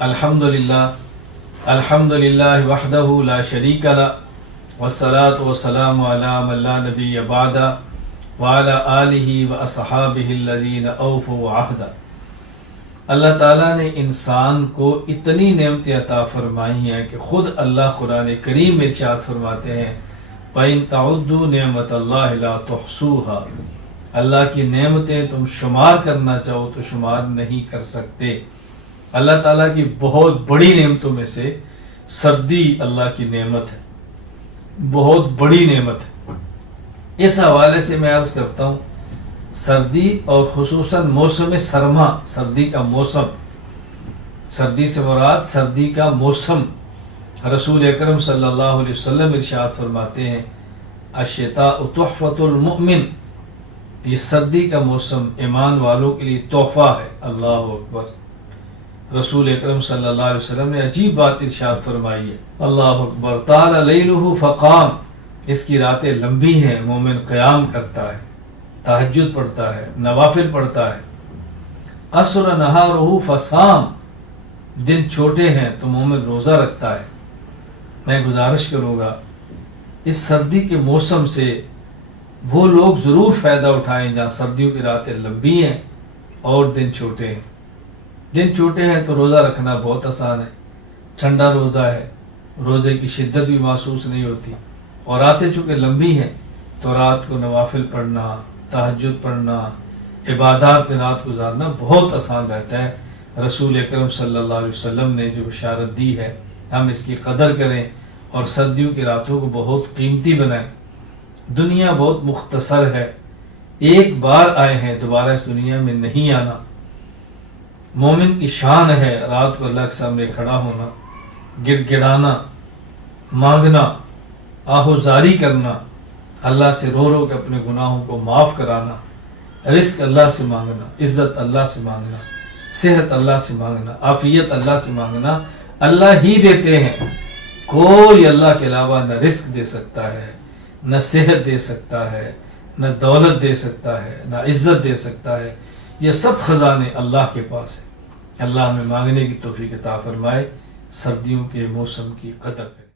الحمدللہ وحدہ لا شریک لہ والصلاة والسلام علی من لا نبی بعدہ وعلی آلہ واصحابہ الذین اوفوا عہدہ۔ اللہ تعالیٰ نے انسان کو اتنی نعمتیں عطا فرمائی ہیں کہ خود اللہ قرآن کریم میں ارشاد فرماتے ہیں وَإِن تَعُدُّوا نِعْمَةَ اللَّهِ لَا تُحْصُوهَا، اللہ کی نعمتیں تم شمار کرنا چاہو تو شمار نہیں کر سکتے۔ اللہ تعالیٰ کی بہت بڑی نعمتوں میں سے سردی اللہ کی نعمت ہے، بہت بڑی نعمت ہے۔ اس حوالے سے میں عرض کرتا ہوں سردی اور خصوصاً موسم سرما، سردی کا موسم، سردی سے مراد سردی کا موسم، رسول اکرم صلی اللہ علیہ وسلم ارشاد فرماتے ہیں الشتاء تحفۃ المؤمن، یہ سردی کا موسم ایمان والوں کے لیے تحفہ ہے۔ اللہ اکبر، رسول اکرم صلی اللہ علیہ وسلم نے عجیب بات ارشاد فرمائی ہے۔ اللہ اکبر، طال لیلہ فقام، اس کی راتیں لمبی ہیں، مومن قیام کرتا ہے، تہجد پڑھتا ہے، نوافل پڑھتا ہے۔ عصر نہارہ فصام، دن چھوٹے ہیں تو مومن روزہ رکھتا ہے۔ میں گزارش کروں گا اس سردی کے موسم سے وہ لوگ ضرور فائدہ اٹھائیں جہاں سردیوں کی راتیں لمبی ہیں اور دن چھوٹے ہیں۔ دن چھوٹے ہیں تو روزہ رکھنا بہت آسان ہے، ٹھنڈا روزہ ہے، روزے کی شدت بھی محسوس نہیں ہوتی، اور راتیں چونکہ لمبی ہیں تو رات کو نوافل پڑھنا، تہجد پڑھنا، عبادات میں رات گزارنا بہت آسان رہتا ہے۔ رسول اکرم صلی اللہ علیہ وسلم نے جو بشارت دی ہے ہم اس کی قدر کریں اور سردیوں کی راتوں کو بہت قیمتی بنائیں۔ دنیا بہت مختصر ہے، ایک بار آئے ہیں، دوبارہ اس دنیا میں نہیں آنا۔ مومن کی شان ہے رات کو اللہ کے سامنے کھڑا ہونا، گڑ گڑانا، مانگنا، آہوزاری کرنا، اللہ سے رو رو کے اپنے گناہوں کو معاف کرانا، رزق اللہ سے مانگنا، عزت اللہ سے مانگنا، صحت اللہ سے مانگنا، عافیت اللہ سے مانگنا۔ اللہ ہی دیتے ہیں، کوئی اللہ کے علاوہ نہ رزق دے سکتا ہے، نہ صحت دے سکتا ہے، نہ دولت دے سکتا ہے، نہ عزت دے سکتا ہے۔ یہ سب خزانے اللہ کے پاس ہیں۔ اللہ ہمیں مانگنے کی توفیق عطا فرمائے، سردیوں کے موسم کی قدر کریں۔